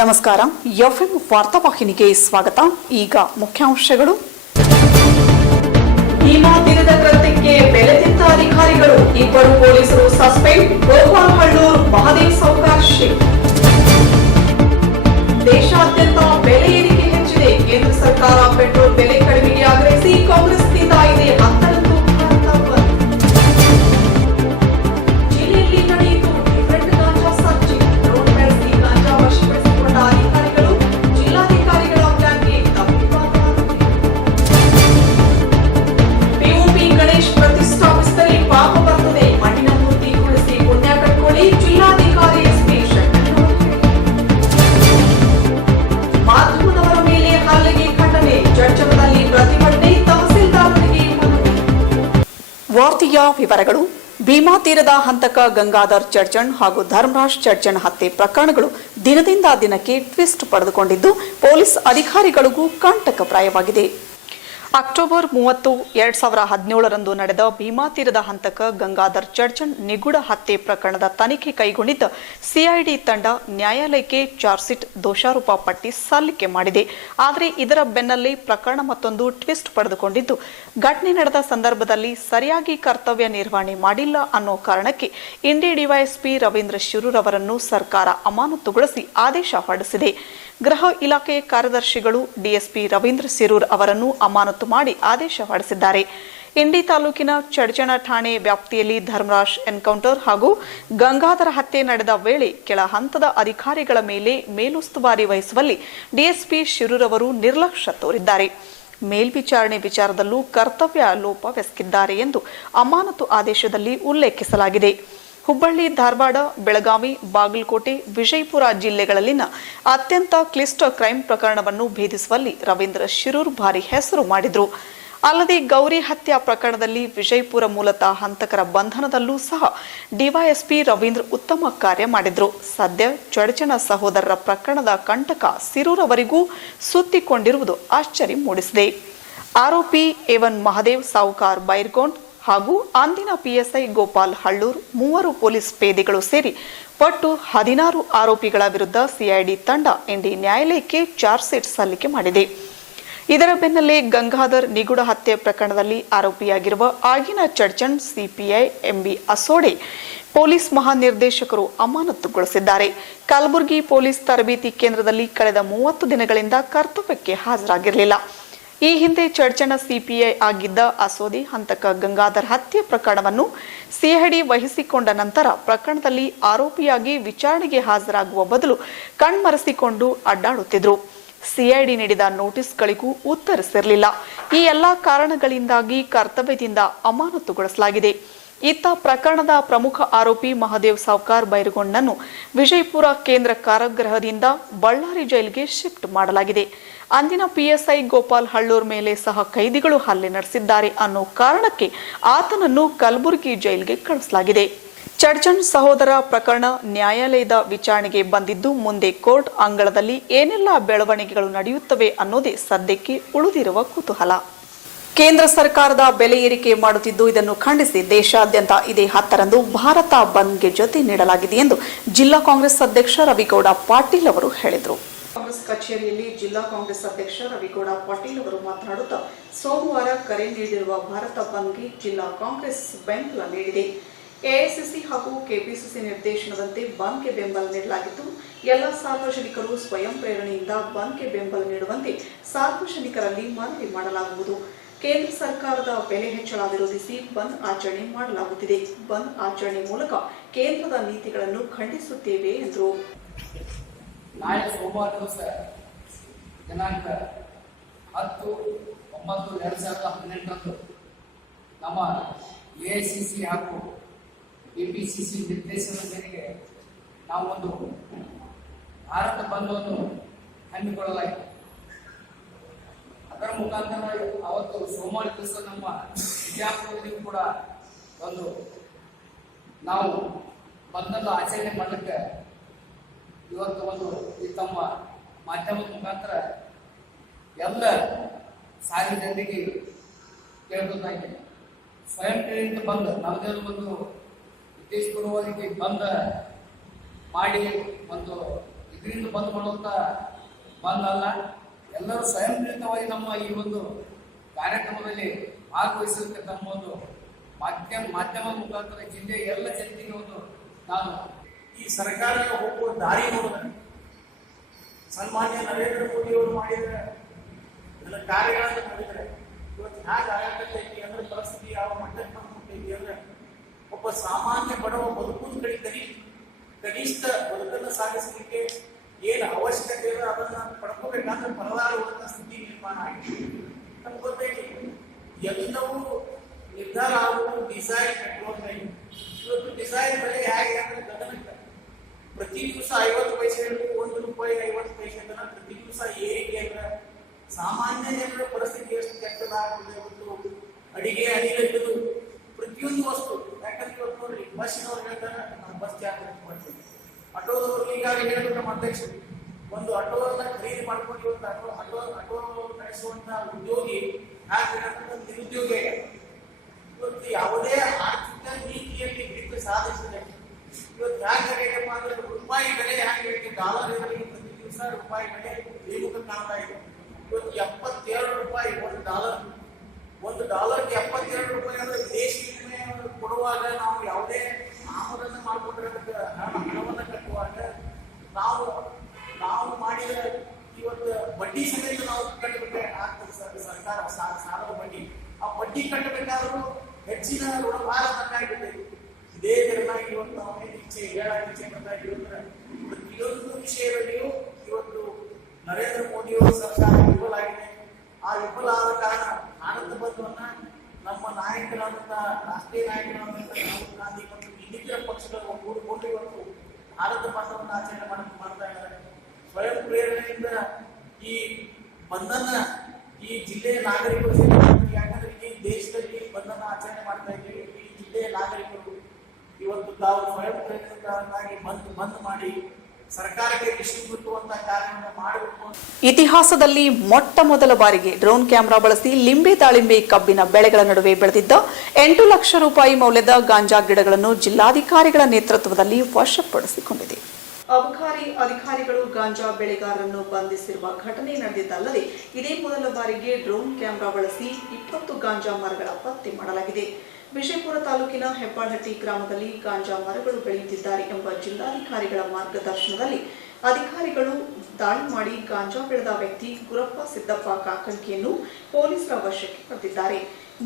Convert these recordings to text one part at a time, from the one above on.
ನಮಸ್ಕಾರ. ಎಫ್ಎಂ ವಾರ್ತಾವಾಹಿನಿಗೆ ಸ್ವಾಗತ. ಈಗ ಮುಖ್ಯಾಂಶಗಳು. ಭೀಮಾ ದಿನದ ಕೃತ್ಯಕ್ಕೆ ಬೆಲೆ ತಿಂದ ಅಧಿಕಾರಿಗಳು, ಇಬ್ಬರು ಪೊಲೀಸರು ಸಸ್ಪೆಂಡ್. ಗೋಪಾಲ್ ಹಳ್ಳೂರ್ ಮಹದೇವ್ ದೇಶಾದ್ಯಂತ ಬೆಲೆ ಏರಿಕೆ ಹೆಚ್ಚಿದೆ. ಕೇಂದ್ರ ಸರ್ಕಾರ ಪೆಟ್ರೋಲ್ ಬೆಲೆ ಕಡಿಮೆಗೆ ಆಗ್ರಹಿಸಿ ಕಾಂಗ್ರೆಸ್ನಿಂದ ವಾರ್ತೆಯ ವಿವರಗಳು, ಭೀಮಾ ತೀರದ ಹಂತಕ ಗಂಗಾಧರ್ ಚರ್ಚಣ್ ಹಾಗೂ ಧರ್ಮರಾಜ್ ಚರ್ಚಣ್ ಹತ್ಯೆ ಪ್ರಕರಣಗಳು ದಿನದಿಂದ ದಿನಕ್ಕೆ ಟ್ವಿಸ್ಟ್ ಪಡೆದುಕೊಂಡಿದ್ದು, ಪೊಲೀಸ್ ಅಧಿಕಾರಿಗಳಿಗೂ ಕಂಟಕಪ್ರಾಯವಾಗಿದೆ ಅಕ್ಟೋಬರ್ ಮೂವತ್ತು ಎರಡ್ ಸಾವಿರ ಹದಿನೇಳರಂದು ನಡೆದ ಭೀಮಾ ತೀರದ ಹಂತಕ ಗಂಗಾಧರ್ ಚರ್ಚನ್ ನಿಗೂಢ ಹತ್ಯೆ ಪ್ರಕರಣದ ತನಿಖೆ ಕೈಗೊಂಡಿದ್ದ ಸಿಐಡಿ ತಂಡ ನ್ಯಾಯಾಲಯಕ್ಕೆ ಚಾರ್ಜ್ಶೀಟ್ ದೋಷಾರೋಪ ಪಟ್ಟಿ ಸಲ್ಲಿಕೆ ಮಾಡಿದೆ. ಆದರೆ ಇದರ ಬೆನ್ನಲ್ಲೇ ಪ್ರಕರಣ ಮತ್ತೊಂದು ಟ್ವಿಸ್ಟ್ ಪಡೆದುಕೊಂಡಿದ್ದು, ಘಟನೆ ನಡೆದ ಸಂದರ್ಭದಲ್ಲಿ ಸರಿಯಾಗಿ ಕರ್ತವ್ಯ ನಿರ್ವಹಣೆ ಮಾಡಿಲ್ಲ ಅನ್ನೋ ಕಾರಣಕ್ಕೆ ಇಂಡಿ ಡಿವೈಎಸ್ಪಿ ರವೀಂದ್ರ ಶಿರೂರ್ ಅವರನ್ನು ಸರ್ಕಾರ ಅಮಾನತುಗೊಳಿಸಿ ಆದೇಶ ಹೊರಡಿಸಿದೆ. ಗೃಹ ಇಲಾಖೆ ಕಾರ್ಯದರ್ಶಿಗಳು ಡಿಎಸ್ಪಿ ರವೀಂದ್ರ ಸಿರೂರ್ ಅವರನ್ನು ಅಮಾನತು ಮಾಡಿ ಆದೇಶ ಹೊರಡಿಸಿದ್ದಾರೆ. ಇಂಡಿ ತಾಲೂಕಿನ ಚಡ್ಚಣ ಠಾಣೆ ವ್ಯಾಪ್ತಿಯಲ್ಲಿ ಧರ್ಮರಾಜ್ ಎನ್ಕೌಂಟರ್ ಹಾಗೂ ಗಂಗಾಧರ ಹತ್ಯೆ ನಡೆದ ವೇಳೆ ಕೆಳ ಹಂತದ ಅಧಿಕಾರಿಗಳ ಮೇಲೆ ಮೇಲುಸ್ತುವಾರಿ ವಹಿಸುವಲ್ಲಿ ಡಿಎಸ್ಪಿ ಶಿರೂರ್ ಅವರು ನಿರ್ಲಕ್ಷ್ಯ ತೋರಿದ್ದಾರೆ. ಮೇಲ್ವಿಚಾರಣೆ ವಿಚಾರದಲ್ಲೂ ಕರ್ತವ್ಯ ಲೋಪವೆಸಗಿದ್ದಾರೆ ಎಂದು ಅಮಾನತು ಆದೇಶದಲ್ಲಿ ಉಲ್ಲೇಖಿಸಲಾಗಿದೆ. ಹುಬ್ಬಳ್ಳಿ, ಧಾರವಾಡ, ಬೆಳಗಾವಿ, ಬಾಗಲಕೋಟೆ, ವಿಜಯಪುರ ಜಿಲ್ಲೆಗಳಲ್ಲಿನ ಅತ್ಯಂತ ಕ್ಲಿಷ್ಟ ಕ್ರೈಂ ಪ್ರಕರಣವನ್ನು ಭೇದಿಸುವಲ್ಲಿ ರವೀಂದ್ರ ಶಿರೂರ್ ಭಾರಿ ಹೆಸರು ಮಾಡಿದ್ರು. ಅಲ್ಲದೆ ಗೌರಿ ಹತ್ಯಾ ಪ್ರಕರಣದಲ್ಲಿ ವಿಜಯಪುರ ಮೂಲತಃ ಹಂತಕರ ಬಂಧನದಲ್ಲೂ ಸಹ ಡಿವೈಎಸ್ಪಿ ರವೀಂದ್ರ ಉತ್ತಮ ಕಾರ್ಯ ಮಾಡಿದ್ರು. ಸದ್ಯ ಚಡಚಣ ಸಹೋದರರ ಪ್ರಕರಣದ ಕಂಟಕ ಸಿರೂರ್ ಅವರಿಗೂ ಸುತ್ತಿಕೊಂಡಿರುವುದು ಆಶ್ಚರ್ಯ ಮೂಡಿಸಿದೆ. ಆರೋಪಿ ಎವನ್ ಮಹದೇವ್, ಸಾವುಕಾರ್ ಬೈರ್ಗೋಂಡ್ ಹಾಗೂ ಅಂದಿನ ಪಿಎಸ್ಐ ಗೋಪಾಲ್ ಹಳ್ಳೂರ್ ಮೂವರು ಪೊಲೀಸ್ ಪೇದೆಗಳು ಸೇರಿ ಪಟ್ಟು ಹದಿನಾರು ಆರೋಪಿಗಳ ವಿರುದ್ಧ ಸಿಐಡಿ ತಂಡ ಇಂಡಿ ನ್ಯಾಯಾಲಯಕ್ಕೆ ಚಾರ್ಜ್ ಶೀಟ್ ಸಲ್ಲಿಕೆ ಮಾಡಿದೆ. ಇದರ ಬೆನ್ನಲ್ಲೇ ಗಂಗಾಧರ್ ನಿಗೂಢ ಹತ್ಯೆ ಪ್ರಕರಣದಲ್ಲಿ ಆರೋಪಿಯಾಗಿರುವ ಆಗಿನ Chadchan CPI MB Asode police ಮಹಾನಿರ್ದೇಶಕರು ಅಮಾನತುಗೊಳಿಸಿದ್ದಾರೆ. ಕಲಬುರಗಿ ಪೊಲೀಸ್ ತರಬೇತಿ ಕೇಂದ್ರದಲ್ಲಿ ಕಳೆದ ಮೂವತ್ತು ದಿನಗಳಿಂದ ಕರ್ತವ್ಯಕ್ಕೆ ಹಾಜರಾಗಿರಲಿಲ್ಲ. ಈ ಹಿಂದೆ ಚರ್ಚಣ ಸಿಪಿಐ ಆಗಿದ್ದ ಅಸೋದಿ ಹಂತಕ ಗಂಗಾಧರ್ ಹತ್ಯೆ ಪ್ರಕರಣವನ್ನು ಸಿಐಡಿ ವಹಿಸಿಕೊಂಡ ನಂತರ ಪ್ರಕರಣದಲ್ಲಿ ಆರೋಪಿಯಾಗಿ ವಿಚಾರಣೆಗೆ ಹಾಜರಾಗುವ ಬದಲು ಕಣ್ಮರೆಸಿಕೊಂಡು ಅಡ್ಡಾಡುತ್ತಿದ್ರು. ಸಿಐಡಿ ನೀಡಿದ ನೋಟಿಸ್ಗಳಿಗೂ ಉತ್ತರಿಸಿರಲಿಲ್ಲ. ಈ ಎಲ್ಲಾ ಕಾರಣಗಳಿಂದಾಗಿ ಕರ್ತವ್ಯದಿಂದ ಅಮಾನತುಗೊಳಿಸಲಾಗಿದೆ. ಇತ್ತ ಪ್ರಕರಣದ ಪ್ರಮುಖ ಆರೋಪಿ ಮಹದೇವ್ ಸಾವ್ಕಾರ್ ಬೈರಗೊಂಡನ್ನು ವಿಜಯಪುರ ಕೇಂದ್ರ ಕಾರಾಗೃಹದಿಂದ ಬಳ್ಳಾರಿ ಜೈಲಿಗೆ ಶಿಫ್ಟ್ ಮಾಡಲಾಗಿದೆ. ಅಂದಿನ ಪಿಎಸ್ಐ ಗೋಪಾಲ್ ಹಳ್ಳೂರ್ ಮೇಲೆ ಸಹ ಕೈದಿಗಳು ಹಲ್ಲೆ ನಡೆಸಿದ್ದಾರೆ ಅನ್ನೋ ಕಾರಣಕ್ಕೆ ಆತನನ್ನು ಕಲಬುರಗಿ ಜೈಲಿಗೆ ಕಳಿಸಲಾಗಿದೆ. ಚರ್ಚನ್ ಸಹೋದರ ಪ್ರಕರಣ ನ್ಯಾಯಾಲಯದ ವಿಚಾರಣೆಗೆ ಬಂದಿದ್ದು ಮುಂದೆ ಕೋರ್ಟ್ ಅಂಗಳದಲ್ಲಿ ಏನೆಲ್ಲ ಬೆಳವಣಿಗೆಗಳು ನಡೆಯುತ್ತವೆ ಅನ್ನೋದೇ ಸದ್ಯಕ್ಕೆ ಉಳಿದಿರುವ ಕುತೂಹಲ. ಕೇಂದ್ರ ಸರ್ಕಾರದ ಬೆಲೆ ಏರಿಕೆ ಮಾಡುತ್ತಿದ್ದು ಇದನ್ನು ಖಂಡಿಸಿ ದೇಶಾದ್ಯಂತ ಇದೇ ಹತ್ತರಂದು ಭಾರತ ಬಂದ್ಗೆ ಜೊತೆ ನೀಡಲಾಗಿದೆ ಎಂದು ಜಿಲ್ಲಾ ಕಾಂಗ್ರೆಸ್ ಅಧ್ಯಕ್ಷ ರವಿಗೌಡ ಪಾಟೀಲ್ ಅವರು ಹೇಳಿದರು. ಕಾಂಗ್ರೆಸ್ ಕಚೇರಿಯಲ್ಲಿ ಜಿಲ್ಲಾ ಕಾಂಗ್ರೆಸ್ ಅಧ್ಯಕ್ಷ ರವಿಗೌಡ ಪಾಟೀಲ್ ಅವರು ಮಾತನಾಡುತ್ತಾ, ಸೋಮವಾರ ಕರೆ ನೀಡಿರುವ ಭಾರತ ಬಂದ್ಗೆ ಜಿಲ್ಲಾ ಕಾಂಗ್ರೆಸ್ ಬೆಂಬಲ ನೀಡಿದೆ. ಎಐಸಿಸಿ ಹಾಗೂ ಕೆಪಿಸಿಸಿ ನಿರ್ದೇಶನದಂತೆ ಬಂದ್ಗೆ ಬೆಂಬಲ ನೀಡಲಾಗಿದ್ದು, ಎಲ್ಲ ಸಾರ್ವಜನಿಕರು ಸ್ವಯಂ ಪ್ರೇರಣೆಯಿಂದ ಬಂದ್ಗೆ ಬೆಂಬಲ ನೀಡುವಂತೆ ಸಾರ್ವಜನಿಕರಲ್ಲಿ ಮನವಿ ಮಾಡಲಾಗುವುದು. ಕೇಂದ್ರ ಸರ್ಕಾರದ ಬೆಲೆ ಹೆಚ್ಚಳ ವಿರೋಧಿಸಿ ಬಂದ್ ಆಚರಣೆ ಮಾಡಲಾಗುತ್ತಿದೆ. ಬಂದ್ ಆಚರಣೆ ಮೂಲಕ ಕೇಂದ್ರದ ನೀತಿಗಳನ್ನು ಖಂಡಿಸುತ್ತೇವೆ ಎಂದರು. ನಾಳೆ ಸೋಮವಾರ ದಿವಸ ದಿನಾಂಕ ಹತ್ತು, ಒಂಬತ್ತು, ಎರಡು ಸಾವಿರದ ಹದಿನೆಂಟರಂದು ನಮ್ಮ ಎ ಐ ಸಿ ಸಿ ಹಾಗೂ ಎ ಪಿ ಸಿ ಸಿ ನಿರ್ದೇಶನದ ಮೇರೆಗೆ ನಾವು ಒಂದು ಭಾರತ ಬಂಧವನ್ನು ಹಮ್ಮಿಕೊಳ್ಳಲಾಯಿತು ಅದರ ಮುಖಾಂತರ ಅವತ್ತು ಸೋಮವಾರ ದಿವಸ ನಮ್ಮ ವಿಜಯಪುರದಲ್ಲಿ ಕೂಡ ಒಂದು ನಾವು ಬಂಧನ ಆಚರಣೆ ಮಾಡಲಿಕ್ಕೆ ಇವತ್ತು ಒಂದು ಈ ತಮ್ಮ ಮಾಧ್ಯಮದ ಮುಖಾಂತರ ಎಲ್ಲ ಸಾರ್ವಜನಿಕರಿಗೆ ಕೇಳಬೇಕಾಗಿದೆ ಸ್ವಯಂ ಪ್ರೇರಿತ ಬಂದ ನಮ್ಮದೇ ಒಂದು ಉದ್ದೇಶಪೂರ್ವವಾಗಿ ಬಂದ ಮಾಡಿ ಒಂದು ಇದರಿಂದ ಬಂದ್ ಮಾಡುವಂತ ಬಂದಲ್ಲ ಎಲ್ಲರೂ ಸ್ವಯಂ ಪ್ರೇರಿತವಾಗಿ ನಮ್ಮ ಈ ಒಂದು ಕಾರ್ಯಕ್ರಮದಲ್ಲಿ ಭಾಗವಹಿಸಲಿಕ್ಕೆ ತಮ್ಮ ಒಂದು ಮಾಧ್ಯಮ ಮಾಧ್ಯಮ ಮುಖಾಂತರ ಜಿಲ್ಲೆಯ ಎಲ್ಲ ಜನತೆಗೆ ಒಂದು ನಾನು ಈ ಸರ್ಕಾರಕ್ಕೆ ಹೋಗುವ ದಾರಿ ನೋಡಿದ್ರೆ ಸನ್ಮಾನ್ಯ ನರೇಂದ್ರ ಮೋದಿ ಅವರು ಮಾಡಿದ ಎಲ್ಲ ಕಾರ್ಯಗಳನ್ನು ನೋಡಿದ್ರೆ ಇವತ್ತು ಹೇಗೆ ಆಗತ್ತೈತಿ ಅಂದ್ರೆ ಪರಿಸ್ಥಿತಿ ಯಾವ ಮಟ್ಟಕ್ಕೆ ಬಂದ್ಬಿಟ್ಟೈತಿ ಅಂದ್ರೆ, ಒಬ್ಬ ಸಾಮಾನ್ಯ ಬಡವ ಬದುಕುವುದು ಕಡೆ ಕನಿ ಕನಿಷ್ಠ ಬದುಕನ್ನು ಸಾಗಿಸಲಿಕ್ಕೆ ಏನು ಅವಶ್ಯಕತೆ ಇದೆ ಅದನ್ನ ಪಡ್ಕೋಬೇಕಂದ್ರೆ ಪರದಾಡುವಂತ ಸ್ಥಿತಿ ನಿರ್ಮಾಣ ಆಗಿದೆ. ನಮ್ಗೆ ಗೊತ್ತೈತಿ, ಎಲ್ಲವೂ ನಿರ್ಧಾರ ಆಗುವುದು ಡಿಸೈನ್ ಪೆಟ್ರೋಲ್ ಮೇಲೆ ಇವತ್ತು ಡಿಸೈನ್ ಬೆಲೆ ಹೇಗೆ ಅಂದ್ರೆ ಗಗನಕ್ಕೆ ಪ್ರತಿ ದಿವಸ ಐವತ್ತು ಪೈಸೆ ಹಿಡಿದು ಒಂದು ರೂಪಾಯಿ ಐವತ್ತು ಪೈಸೆ ತನಕ ಪ್ರತಿ ದಿವಸ ಏರಿಕೆ ಅಂದ್ರೆ ಸಾಮಾನ್ಯ ಜನರ ಪರಿಸ್ಥಿತಿ ಎಷ್ಟು ಕೆಟ್ಟದಾಗಿದೆ ಒಂದು ಅಡಿಗೆ ಅಡಿಗೆ ಹಿಡಿದು ಪ್ರತಿಯೊಂದು ವಸ್ತು. ಯಾಕಂದ್ರೆ ಇವತ್ತು ನೋಡ್ರಿ ಬಸ್ಸಿನವ್ರು ಹೇಳ್ತಾರೆ ನಾವು ಬಸ್ ಚಾರ್ಜ್ ಮಾಡ್ತೀವಿ. ಆಟೋದವ್ರು ಈಗಾಗಲೇ ಹೇಳಿದ್ರು ನಮ್ಮ ಅಧ್ಯಕ್ಷರು, ಒಂದು ಆಟೋವನ್ನ ಖರೀದಿ ಮಾಡ್ಕೊಂಡು ಇವತ್ತು ಆಟೋ ಆಟೋ ಆಟೋ ನಡೆಸುವಂತ ಉದ್ಯೋಗಿ ಒಂದು ನಿರುದ್ಯೋಗಿ. ಇವತ್ತು ಯಾವುದೇ ಆರ್ಥಿಕ ನೀತಿಯಲ್ಲಿ ಹಿಡಿತ ಸಾಧಿಸಿದೆ, ಇವತ್ತು ಹೇಗಾಗೈತಪ್ಪ ಅಂದ್ರೆ ರೂಪಾಯಿ ಬೆಲೆ ಹೇಗಾಗೈತೆ ಡಾಲರ್ ಪ್ರತಿ ದಿವಸ ರೂಪಾಯಿ ಬೆಲೆ ಇಳಿಮುಖ ಕಾಣ್ತಾ ಇದೆ. ಇವತ್ತು ಎಪ್ಪತ್ತೆರಡು ರೂಪಾಯಿ, ಒಂದು ಡಾಲರ್ ಒಂದು ಡಾಲರ್ಗೆ ಎಪ್ಪತ್ತೆರಡು ರೂಪಾಯಿ ಅಂದ್ರೆ ವಿದೇಶಿ ವಿನಿಮಯ ಕೊಡುವಾಗ ನಾವು ಯಾವುದೇ ಆಮದನ್ನು ಮಾಡಿಕೊಂಡ್ರೆ ಅದಕ್ಕೆ ಹಣ, ಹಣವನ್ನು ಕಟ್ಟುವಾಗ ನಾವು ನಾವು ಮಾಡಿದ ಇವತ್ತು ಬಡ್ಡಿ ಸಮೇತ ನಾವು ಕಟ್ಟಬೇಕು ಆಗ್ತದೆ ಸರ್ ಸರ್ಕಾರ, ಸಾಲ, ಸಾಲದ ಬಡ್ಡಿ. ಆ ಬಡ್ಡಿ ಕಟ್ಟಬೇಕಾದ್ರೂ ಹೆಚ್ಚಿನ ಋಣಭಾರ ತಕ್ಕಾಗಿರ್ತೈತಿ ಇದೇ ತೆರನಾಗಿ ಇವತ್ತು ನಾವು ಇಚ್ಛೆ ಹೇಳ ಇಚ್ಛೆ ಇದೀವಿ ಅಂದ್ರೆ ಪ್ರತಿಯೊಂದು ವಿಷಯದಲ್ಲಿಯೂ ಇವತ್ತು ನರೇಂದ್ರ ಮೋದಿಯವರು ಸರ್ಕಾರ ಆ ವಿಫಲ ಆದ ಕಾರಣ ಆನಂದ ಬಂಧುವನ್ನ ನಮ್ಮ ನಾಯಕರಾದಂಥ ರಾಷ್ಟ್ರೀಯ ನಾಯಕರಾದಂತಹ ರಾಹುಲ್ ಗಾಂಧಿ ಮತ್ತು ಇನ್ನಿತರ ಪಕ್ಷಗಳು ಕೋಟಿ ಇವತ್ತು ಭಾರತ ಬಂಧವನ್ನ ಆಚರಣೆ ಮಾಡಿ ಮಾಡ್ತಾ ಇದ್ದಾರೆ. ಸ್ವಯಂ ಪ್ರೇರಣೆಯಿಂದ ಈ ಬಂಧನ ಈ ಜಿಲ್ಲೆಯ ನಾಗರಿಕರು ಯಾಕಂದ್ರೆ ಈ ದೇಶದಲ್ಲಿ ಬಂಧನ ಆಚರಣೆ ಮಾಡ್ತಾ ಇದ್ದೀವಿ. ಈ ಜಿಲ್ಲೆಯ ನಾಗರಿಕರು ಇವತ್ತು ತಾವು ಸ್ವಯಂ ಪ್ರೇರಣೆಯಿಂದಾಗಿ ಬಂದ್ ಬಂದ್ ಮಾಡಿ ಇತಿಹಾಸದಲ್ಲಿ ಮೊಟ್ಟ ಮೊದಲ ಬಾರಿಗೆ ಡ್ರೋನ್ ಕ್ಯಾಮೆರಾ ಬಳಸಿ ಲಿಂಬೆ ದಾಳಿಂಬೆ ಕಬ್ಬಿನ ಬೆಳೆಗಳ ನಡುವೆ ಬೆಳೆದಿದ್ದ ಎಂಟು ಲಕ್ಷ ರೂಪಾಯಿ ಮೌಲ್ಯದ ಗಾಂಜಾ ಗಿಡಗಳನ್ನು ಜಿಲ್ಲಾಧಿಕಾರಿಗಳ ನೇತೃತ್ವದಲ್ಲಿ ವಶಪಡಿಸಿಕೊಂಡಿದೆ. ಅಬಕಾರಿ ಅಧಿಕಾರಿಗಳು ಗಾಂಜಾ ಬೆಳೆಗಾರರನ್ನು ಬಂಧಿಸಿರುವ ಘಟನೆ ನಡೆದಿದ್ದಲ್ಲದೆ ಇದೇ ಮೊದಲ ಬಾರಿಗೆ ಡ್ರೋನ್ ಕ್ಯಾಮೆರಾ ಬಳಸಿ ಇಪ್ಪತ್ತು ಗಾಂಜಾ ಮರಗಳ ಪತ್ತೆ ಮಾಡಲಾಗಿದೆ. ವಿಜಯಪುರ ತಾಲೂಕಿನ ಹೆಬ್ಬಾಳಹಟ್ಟಿ ಗ್ರಾಮದಲ್ಲಿ ಗಾಂಜಾ ಮರಗಳು ಬೆಳೆಯುತ್ತಿದ್ದಾರೆ ಎಂಬ ಜಿಲ್ಲಾಧಿಕಾರಿಗಳ ಮಾರ್ಗದರ್ಶನದಲ್ಲಿ ಅಧಿಕಾರಿಗಳು ದಾಳಿ ಮಾಡಿ ಗಾಂಜಾ ಬೆಳೆದ ವ್ಯಕ್ತಿ ಗುರಪ್ಪ ಸಿದ್ದಪ್ಪ ಕಾಕಂಕಿಯನ್ನು ಪೊಲೀಸರ ವಶಕ್ಕೆ ಪಡೆದಿದ್ದಾರೆ.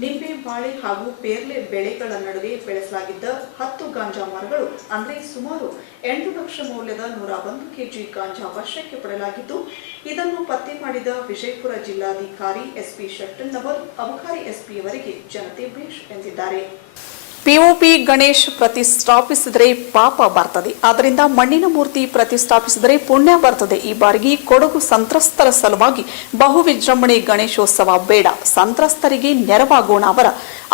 ನಿಂಬೆ, ಬಾಳೆ ಹಾಗೂ ಪೇರ್ಲೆ ಬೆಳೆಗಳ ನಡುವೆ ಬೆಳೆಸಲಾಗಿದ್ದ ಹತ್ತು ಗಾಂಜಾ ಮರಗಳು, ಅಂದರೆ ಸುಮಾರು ಎಂಟು ಲಕ್ಷ ಮೌಲ್ಯದ ನೂರ ಒಂದು ಕೆಜಿ ಗಾಂಜಾ ವಶಕ್ಕೆ ಪಡೆಯಲಾಗಿದ್ದು, ಇದನ್ನು ಪತ್ತೆ ಮಾಡಿದ ವಿಜಯಪುರ ಜಿಲ್ಲಾಧಿಕಾರಿ ಎಸ್ಪಿ ಶೆಟ್ಟಣ್ಣವರು ಅಬಕಾರಿ ಎಸ್ಪಿಯವರಿಗೆ ಜನತೆ ಭೇಷ್ ಎಂದಿದ್ದಾರೆ. ಪಿಒಪಿ ಗಣೇಶ್ ಪ್ರತಿಷ್ಠಾಪಿಸಿದರೆ ಪಾಪ ಬರ್ತದೆ. ಆದ್ದರಿಂದ ಮಣ್ಣಿನ ಮೂರ್ತಿ ಪ್ರತಿಷ್ಠಾಪಿಸಿದರೆ ಪುಣ್ಯ ಬರ್ತದೆ. ಈ ಬಾರಿಗೆ ಕೊಡಗು ಸಂತ್ರಸ್ತರ ಸಲುವಾಗಿ ಬಹು ವಿಜೃಂಭಣೆ ಗಣೇಶೋತ್ಸವ ಬೇಡ. ಸಂತ್ರಸ್ತರಿಗೆ ನೆರವಾಗೋಣ ಅವರ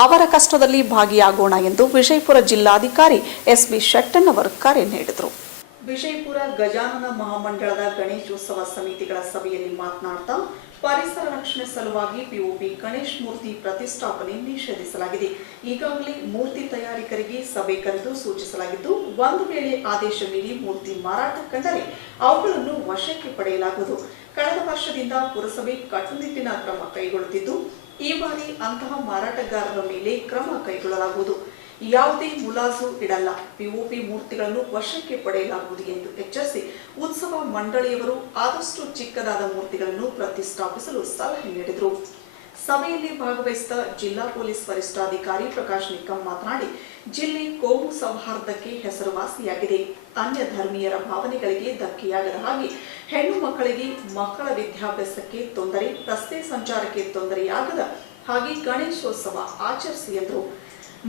ಅವರ ಕಷ್ಟದಲ್ಲಿ ಭಾಗಿಯಾಗೋಣ ಎಂದು ವಿಜಯಪುರ ಜಿಲ್ಲಾಧಿಕಾರಿ ಎಸ್ ಬಿ ಶೆಟ್ಟನ್ ಶೆಟ್ಟಣ್ಣವರ್ ಕರೆ ನೀಡಿದರು. ವಿಜಯಪುರ ಗಜಾನನ ಮಹಾಮಂಡಳದ ಗಣೇಶೋತ್ಸವ ಸಮಿತಿಗಳ ಸಭೆಯಲ್ಲಿ ಮಾತನಾಡ್ತಾ ಪರಿಸರ ರಕ್ಷಣೆ ಸಲುವಾಗಿ ಪಿಒಪಿ ಗಣೇಶ್ ಮೂರ್ತಿ ಪ್ರತಿಷ್ಠಾಪನೆ ನಿಷೇಧಿಸಲಾಗಿದೆ. ಈಗಾಗಲೇ ಮೂರ್ತಿ ತಯಾರಿಕರಿಗೆ ಸಭೆ ಕರೆದು ಸೂಚಿಸಲಾಗಿದ್ದು, ಒಂದು ವೇಳೆ ಆದೇಶ ನೀಡಿ ಮೂರ್ತಿ ಮಾರಾಟ ಕಂಡರೆ ಅವುಗಳನ್ನು ವಶಕ್ಕೆ ಪಡೆಯಲಾಗುವುದು. ಕಳೆದ ವರ್ಷದಿಂದ ಪುರಸಭೆ ಕಟ್ಟುನಿಟ್ಟಿನ ಕ್ರಮ ಕೈಗೊಳ್ಳುತ್ತಿದ್ದು, ಈ ಬಾರಿ ಅಂತಹ ಮಾರಾಟಗಾರರ ಮೇಲೆ ಕ್ರಮ ಕೈಗೊಳ್ಳಲಾಗುವುದು. ಯಾವುದೇ ಮುಲಾಜು ಇಡಲ್ಲ. ಪಿಒಪಿ ಮೂರ್ತಿಗಳನ್ನು ವಶಕ್ಕೆ ಪಡೆಯಲಾಗುವುದು ಎಂದು ಎಚ್ಚರಿಸಿ ಉತ್ಸವ ಮಂಡಳಿಯವರು ಆದಷ್ಟು ಚಿಕ್ಕದಾದ ಮೂರ್ತಿಗಳನ್ನು ಪ್ರತಿಷ್ಠಾಪಿಸಲು ಸಲಹೆ ನೀಡಿದರು. ಸಭೆಯಲ್ಲಿ ಭಾಗವಹಿಸಿದ ಜಿಲ್ಲಾ ಪೊಲೀಸ್ ವರಿಷ್ಠಾಧಿಕಾರಿ ಪ್ರಕಾಶ್ ನಿಕ್ಕಂ ಮಾತನಾಡಿ, ಜಿಲ್ಲೆ ಕೋಮು ಸೌಹಾರ್ದಕ್ಕೆ ಹೆಸರುವಾಸಿಯಾಗಿದೆ. ಅನ್ಯ ಧರ್ಮೀಯರ ಭಾವನೆಗಳಿಗೆ ಧಕ್ಕೆಯಾಗದ ಹಾಗೆ ಹೆಣ್ಣು ಮಕ್ಕಳಿಗೆ ಮಕ್ಕಳ ವಿದ್ಯಾಭ್ಯಾಸಕ್ಕೆ ತೊಂದರೆ, ರಸ್ತೆ ಸಂಚಾರಕ್ಕೆ ತೊಂದರೆಯಾಗದ ಹಾಗೆ ಗಣೇಶೋತ್ಸವ ಆಚರಿಸಿ ಎಂದರು.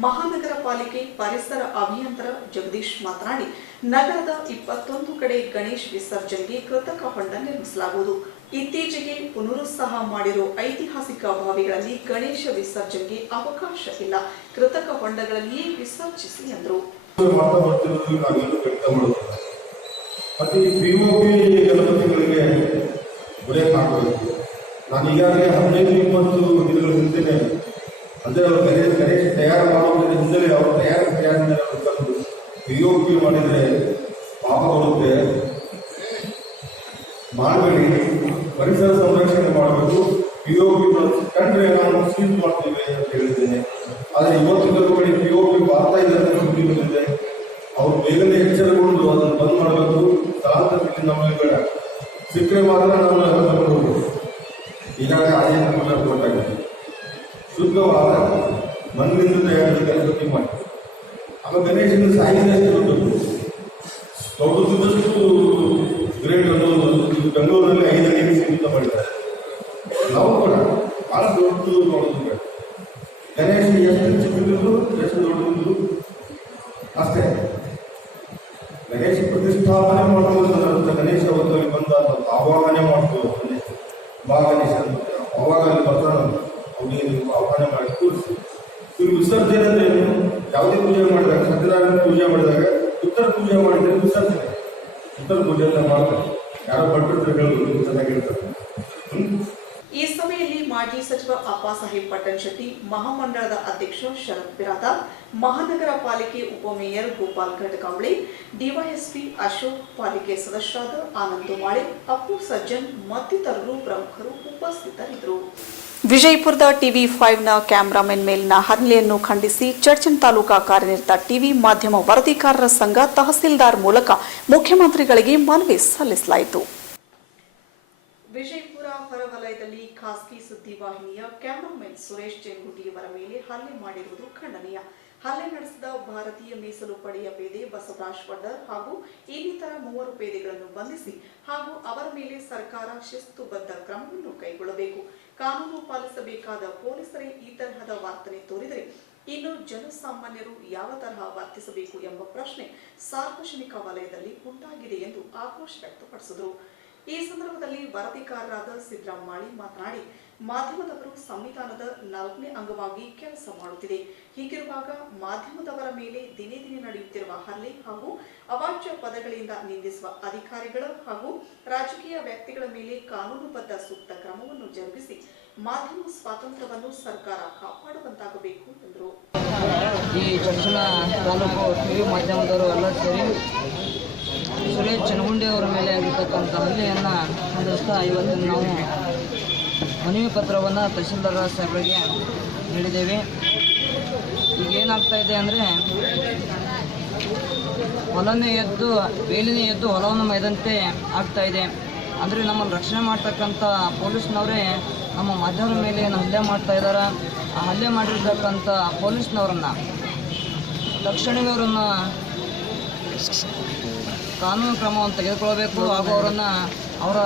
ಮಹಾನಗರ ಪಾಲಿಕೆ ಪರಿಸರ ಅಭಿಯಂತರ ಜಗದೀಶ್ ಮಾತನಾಡಿ, ನಗರದ ಇಪ್ಪತ್ತೊಂದು ಕಡೆ ಗಣೇಶ್ ವಿಸರ್ಜನೆಗೆ ಕೃತಕ ಹೊಂಡ ನಿರ್ಮಿಸಲಾಗುವುದು. ಇತ್ತೀಚೆಗೆ ಪುನರುತ್ಸಾಹ ಮಾಡಿರುವ ಐತಿಹಾಸಿಕ ಬಾವಿಗಳಲ್ಲಿ ಗಣೇಶ ವಿಸರ್ಜನೆಗೆ ಅವಕಾಶ ಇಲ್ಲ. ಕೃತಕ ಹೊಂಡಗಳಲ್ಲಿಯೇ ವಿಸರ್ಜಿಸಿ ಎಂದರು. ನಾನು ಈಗಾಗಲೇ ಹದಿನೈದು, ಇಪ್ಪತ್ತು ದಿನಗಳ ಹಿಂದೆ ಅಂದರೆ ಅವರು ಕರೆ ಗಣೇಶ ತಯಾರು ಮಾಡೋದ್ರ ಹಿಂದೆ ಅವರು ತಯಾರು ತಯಾರಿನ ತಂದು ಪಿ ಮಾಡಿದರೆ ಪಾಪ ಬರುತ್ತೆ ಮಾಡಬೇಡಿ. ಪರಿಸರ ಸಂರಕ್ಷಣೆ ಮಾಡಬೇಕು. ಪಿಒಪಿ ಕಂಡ್ರೆ ನಾವು ಸೀಸ್ ಮಾಡ್ತೇವೆ ಅಂತ ಹೇಳಿದ್ದೇನೆ. ಆದರೆ ಇವತ್ತು ಕೆಲವು ಕಡೆ ಪಿಒಪಿ ಬರ್ತಾ ಇದೆ ಅಂತ ಸುದ್ದಿ ಬಂದಿದೆ. ಅವರು ಬೇಗನೆ ಎಚ್ಚರಗೊಂಡು ಅದನ್ನು ಬಂದ್ ಮಾಡಬೇಕು. ಸ್ಥಳಾಂತರಕ್ಕೆ ನಮಗೆ ಬೇಡ ಸಿಕ್ಕರೆ ಮಾತ್ರ ನಾವು ಅದನ್ನು ತಗೊಂಡು ಹೋಗ್ಬೇಕು ಈಗಾಗಲೇ ಆದೇಶ ಕೊಟ್ಟಾಗಿದೆ ಶುದ್ಧವಾದ ಗಣಪತಿ ಮಾಡಿ. ಗಣೇಶನ ಸಾಹಿತ್ಯ ದೊಡ್ಡದು ದೊಡ್ಡದಿದ್ದಷ್ಟು ಗ್ರೇಟ್ ಅನ್ನೋದು ಐದು ಅಡಿಗೆ ಮಾಡಿದ್ದಾರೆ. ನಾವು ಕೂಡ ಭಾಳ ದೊಡ್ಡದು ನೋಡೋದು ಗಣೇಶ ಎಷ್ಟು ಚಿಕ್ಕದಿದ್ರು ಎಷ್ಟು ಅಷ್ಟೇ ಗಣೇಶ ಪ್ರತಿಷ್ಠಾಪನೆ ಮಾಡುವುದು ಅಂತ ಗಣೇಶ ಹೊತ್ತಲ್ಲಿ ಬಂದ ಆವಾಹನೆ ಮಾಡ್ಬೋದು ಗಣೇಶ. ಬಾ ಗಣೇಶ ಅವಾಗ ಅಲ್ಲಿ ಬರ್ತಾನಂತ ಅವನಿಗೆ ನೀವು ಆಹ್ವಾನ ಮಾಡಿ ಕೂರಿಸಿ ವಿಸರ್ಜನೆ ಅಂದ್ರೆ ಏನು ಯಾವುದೇ ಪೂಜೆ ಮಾಡಿದಾಗ, ಸತ್ಯನಾರಾಯಣ ಪೂಜೆ ಮಾಡಿದಾಗ, ಉತ್ತರ ಪೂಜೆ ಮಾಡಿದ್ರೆ ವಿಸರ್ಜನೆ. ಉತ್ತರ ಪೂಜೆ ಅಂತ ಮಾಡ್ತಾರೆ ಯಾರೋ ಭಟ್ರು ಹೇಳೋದು ಚೆನ್ನಾಗಿರ್ತಾರೆ ಈ ಸಭೆಯಲ್ಲಿ ಮಾಜಿ ಸಚಿವ ಅಪ್ಪಾ ಸಾಹೇಬ್ ಪಟ್ಟಣ್ ಶೆಟ್ಟಿ, ಮಹಾಮಂಡಳದ ಅಧ್ಯಕ್ಷ ಶರತ್ ಬಿರಾದ ಮಹಾನಗರ ಪಾಲಿಕೆ ಉಪಮೇಯರ್ ಗೋಪಾಲ್ ಘಟಕಾಂಬ್ಳೆ ಡಿವೈಎಸ್ಪಿ ಅಶೋಕ್ ಪಾಲಿಕೆ ಸದಸ್ಯರಾದ ಆನಂದ್ ಮಾಳೆ ಅಪ್ಪು ಸಜ್ಜನ್ ಮತ್ತಿತರರು ಪ್ರಮುಖರು ಉಪಸ್ಥಿತರಿದ್ದರು. ವಿಜಯಪುರದ ಟಿವಿ ಫೈವ್ನ ಕ್ಯಾಮರಾಮೆನ್ ಮೇಲಿನ ಹಲ್ಲೆಯನ್ನು ಖಂಡಿಸಿ ಚರ್ಚನ್ ತಾಲೂಕಾ ಕಾರ್ಯನಿರತ ಟಿವಿ ಮಾಧ್ಯಮ ವರದಿಗಾರರ ಸಂಘ ತಹಸೀಲ್ದಾರ್ ಮೂಲಕ ಮುಖ್ಯಮಂತ್ರಿಗಳಿಗೆ ಮನವಿ ಸಲ್ಲಿಸಲಾಯಿತು. ವಿಜಯಪುರ ಹೊರವಲಯದಲ್ಲಿ ಖಾಸಗಿ ಸುದ್ದಿವಾಹಿನಿಯ ಕ್ಯಾಮರಾಮೆನ್ ಸುರೇಶ್ ಜಂಗುಟಿಯವರ ಮೇಲೆ ಹಲ್ಲೆ ಮಾಡಿರುವುದು ಖಂಡನೀಯ. ಹಲ್ಲೆ ನಡೆಸಿದ ಭಾರತೀಯ ಮೀಸಲು ಪಡೆಯ ಪೇದೆ ಬಸವರಾಜ್ ವಡ್ಡರ್ ಹಾಗೂ ಇನ್ನಿತರ ಮೂವರು ಪೇದೆಗಳನ್ನು ಬಂಧಿಸಿ ಹಾಗೂ ಅವರ ಮೇಲೆ ಸರ್ಕಾರ ಶಿಸ್ತುಬದ್ಧ ಕ್ರಮವನ್ನು ಕೈಗೊಳ್ಳಬೇಕು. ಕಾನೂನು ಪಾಲಿಸಬೇಕಾದ ಪೊಲೀಸರೇ ಈ ತರಹದ ವರ್ತನೆ ತೋರಿದರೆ ಇನ್ನು ಜನಸಾಮಾನ್ಯರು ಯಾವ ತರಹ ವರ್ತಿಸಬೇಕು ಎಂಬ ಪ್ರಶ್ನೆ ಸಾರ್ವಜನಿಕ ವಲಯದಲ್ಲಿ ಉಂಟಾಗಿದೆ ಎಂದು ಆಕ್ರೋಶ ವ್ಯಕ್ತಪಡಿಸಿದರು. ಈ ಸಂದರ್ಭದಲ್ಲಿ ವರದಿಗಾರರಾದ ಸಿದ್ದರಾಮಾಳಿ ಮಾತನಾಡಿ, ಮಾಧ್ಯಮದವರು ಸಂವಿಧಾನದ ನಾಲ್ಕನೇ ಅಂಗವಾಗಿ ಕೆಲಸ ಮಾಡುತ್ತಿದೆ. ಹೀಗಿರುವಾಗ ಮಾಧ್ಯಮದವರ ಮೇಲೆ ದಿನೇ ದಿನೇ ನಡೆಯುತ್ತಿರುವ ಹಲ್ಲೆ ಹಾಗೂ ಅವಾಚ್ಯ ಪದಗಳಿಂದ ನಿಂದಿಸುವ ಅಧಿಕಾರಿಗಳ ಹಾಗೂ ರಾಜಕೀಯ ವ್ಯಕ್ತಿಗಳ ಮೇಲೆ ಕಾನೂನುಬದ್ಧ ಸೂಕ್ತ ಕ್ರಮವನ್ನು ಜರುಗಿಸಿ ಮಾಧ್ಯಮ ಸ್ವಾತಂತ್ರ್ಯವನ್ನು ಸರ್ಕಾರ ಕಾಪಾಡುವಂತಾಗಬೇಕು ಎಂದರು. ಸುರೇಶ್ ಚನಗುಂಡಿ ಅವರ ಮೇಲೆ ಆಗಿರ್ತಕ್ಕಂಥ ಹಲ್ಲೆಯನ್ನು ಖಂಡಿಸ್ತಾ ಇವತ್ತು ನಾವು ಮನವಿ ಪತ್ರವನ್ನು ತಹಶೀಲ್ದಾರ್ ಸಾಹೇಬರಿಗೆ ನೀಡಿದ್ದೇವೆ. ಈಗ ಏನಾಗ್ತಾ ಇದೆ ಅಂದರೆ, ಹೊಲನೇ ಎದ್ದು, ಬೇಲಿನೇ ಎದ್ದು ಹೊಲವನ್ನು ಮೈದಂತೆ ಆಗ್ತಾ ಇದೆ. ಅಂದರೆ ನಮ್ಮನ್ನು ರಕ್ಷಣೆ ಮಾಡ್ತಕ್ಕಂಥ ಪೊಲೀಸ್ನವರೇ ನಮ್ಮ ಮಾಧ್ಯಮದ ಮೇಲೆ ಏನು ಹಲ್ಲೆ ಮಾಡ್ತಾ ಇದ್ದಾರೆ ಆ ಹಲ್ಲೆ ಮಾಡಿರ್ತಕ್ಕಂಥ ಪೊಲೀಸ್ನವರನ್ನು, ತಕ್ಷಣವೇ ಅವರನ್ನು ಕಾನೂನು ಕ್ರಮವನ್ನು ತೆಗೆದುಕೊಳ್ಳಬೇಕು ಹಾಗೂ ಅವರನ್ನು ಅವರ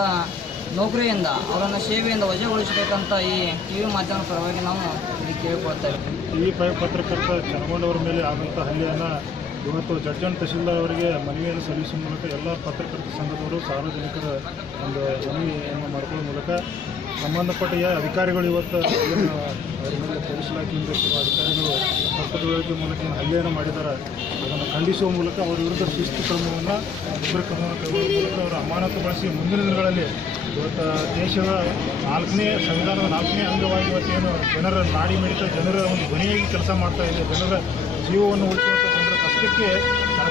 ನೌಕರಿಯಿಂದ, ಅವರನ್ನು ಸೇವೆಯಿಂದ ವಜೆಗೊಳಿಸಬೇಕಂತ ಈ ಟಿ ವಿ ಮಾಧ್ಯಮದ ಪರವಾಗಿ ನಾವು ಇಲ್ಲಿ ಕೇಳಿಕೊಳ್ತೇವೆ ಟಿ ವಿ ಫೈವ್ ಪತ್ರಕರ್ತ ಚನಗೊಂಡವರ ಮೇಲೆ ಆದಂಥ ಹಲ್ಲೆಯನ್ನು ಇವತ್ತು ಜಡ್ಜನ್ ತಹಶೀಲ್ದಾರ್ ಅವರಿಗೆ ಮನವಿಯನ್ನು ಸಲ್ಲಿಸುವ ಮೂಲಕ ಎಲ್ಲ ಪತ್ರಕರ್ತ ಸಂಘದವರು ಸಾರ್ವಜನಿಕರ ಒಂದು ಮನವಿಯನ್ನು ಮಾಡಿಕೊಳ್ಳುವ ಮೂಲಕ ಸಂಬಂಧಪಟ್ಟ ಅಧಿಕಾರಿಗಳು ಇವತ್ತು ಪೊಲೀಸ್ ಇಲಾಖೆಯಿಂದ ಅಧಿಕಾರಿಗಳು ತಪ್ಪುಗಳಿಗೆ ಮೂಲಕ ಹಲ್ಲೆಯನ್ನು ಮಾಡಿದ್ದಾರೆ ಅದನ್ನು ಖಂಡಿಸುವ ಮೂಲಕ ಅವರ ವಿರುದ್ಧ ಶಿಸ್ತು ಕ್ರಮವನ್ನು ಉಗ್ರ ಕ್ರಮವನ್ನು ಕೈಗೊಳ್ಳುವ ಮೂಲಕ ಅವರ ಅಮಾನತುಗೊಳಿಸಿ ಮುಂದಿನ ದಿನಗಳಲ್ಲಿ ಇವತ್ತು ದೇಶದ ನಾಲ್ಕನೇ ಸಂವಿಧಾನದ ನಾಲ್ಕನೇ ಅಂಗವಾಗಿ ಇವತ್ತೇನು ಜನರ ನಾಡಿ ಮಿಡಿತ ಜನರ ಒಂದು ಧ್ವನಿಯಾಗಿ ಕೆಲಸ ಮಾಡ್ತಾ ಇದೆ, ಜನರ ಜೀವವನ್ನು ಉಳಿಸುವಂಥ ಜನರ ಕಷ್ಟಕ್ಕೆ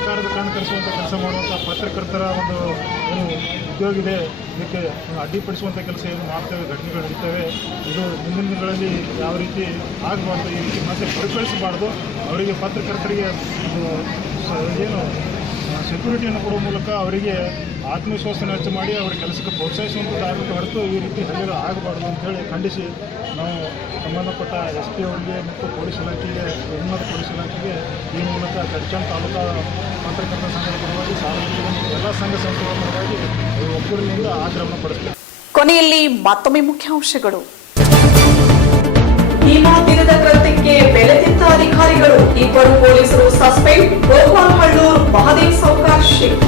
ಸರ್ಕಾರದ ತರಿಸುವಂಥ ಕೆಲಸ ಮಾಡುವಂಥ ಪತ್ರಕರ್ತರ ಒಂದು, ಏನು ಉದ್ಯೋಗ ಇದೆ, ಇದಕ್ಕೆ ಅಡ್ಡಿಪಡಿಸುವಂಥ ಕೆಲಸ ಏನು ಮಾಡ್ತೇವೆ, ಘಟನೆಗಳು ನಡೀತವೆ, ಇದು ಮುಂದಿನ ದಿನಗಳಲ್ಲಿ ಯಾವ ರೀತಿ ಆಗಬಾರ್ದು ಈ ರೀತಿ ಮತ್ತೆ ಮರುಕಳಿಸಬಾರ್ದು, ಅವರಿಗೆ ಪತ್ರಕರ್ತರಿಗೆ ಏನು ಸೆಕ್ಯೂರಿಟಿಯನ್ನು ಕೊಡುವ ಮೂಲಕ ಅವರಿಗೆ ಆತ್ಮವಿಶ್ವಾಸನ ಹೆಚ್ಚು ಮಾಡಿ ಅವರ ಕೆಲಸಕ್ಕೆ ಪ್ರೋತ್ಸಾಹಿಸುವಂಥದ್ದಾಗಬೇಕು ಹೊರತು ಈ ರೀತಿ ಹಲ್ಲೆಗಳು ಆಗಬಾರ್ದು ಅಂತೇಳಿ ಖಂಡಿಸಿ ನಾವು ಸಂಬಂಧಪಟ್ಟ ಎಸ್ ಪಿ ಅವರಿಗೆ ಮತ್ತು ಪೊಲೀಸ್ ಇಲಾಖೆಗೆ ಉನ್ನತ ಪೊಲೀಸ್ ಇಲಾಖೆಗೆ ಈ ಮೂಲಕ ಚರ್ಚನ್ ತಾಲೂಕಾ ಪತ್ರಕರ್ತರ ಸಂಘದ ಪರವಾಗಿ ಸಾರ್ವಜನಿಕ ಮತ್ತು ಎಲ್ಲ ಸಂಘ ಸಂಸ್ಥೆಗಳ ಪರವಾಗಿ ಒಬ್ಬರಿಂದ ಆಗ್ರಹ ಪಡಿಸ್ತೇವೆ. ಕೊನೆಯಲ್ಲಿ ಮತ್ತೊಮ್ಮೆ ಮುಖ್ಯಾಂಶಗಳು. ಈ ಕೃತ್ಯಕ್ಕೆ ಬೆಲೆ ತಿಂದ ಅಧಿಕಾರಿಗಳು, ಇಬ್ಬರು ಪೊಲೀಸರು ಸಸ್ಪೆಂಡ್ ಗೋಪಾಲ್ ಹಳ್ಳೂರ್ ಮಹದೇವ್ ಸೌಕಾರ್ ಶೇಖ್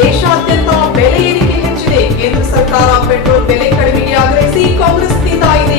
ದೇಶಾದ್ಯಂತ ಬೆಲೆ ಏರಿಕೆ ಹೆಚ್ಚಿದೆ. ಕೇಂದ್ರ ಸರ್ಕಾರ ಪೆಟ್ರೋಲ್ ಬೆಲೆ ಕಡಿಮೆಗೆ ಆಗ್ರಹಿಸಿ ಕಾಂಗ್ರೆಸ್ನಿಂದ ಇದೆ.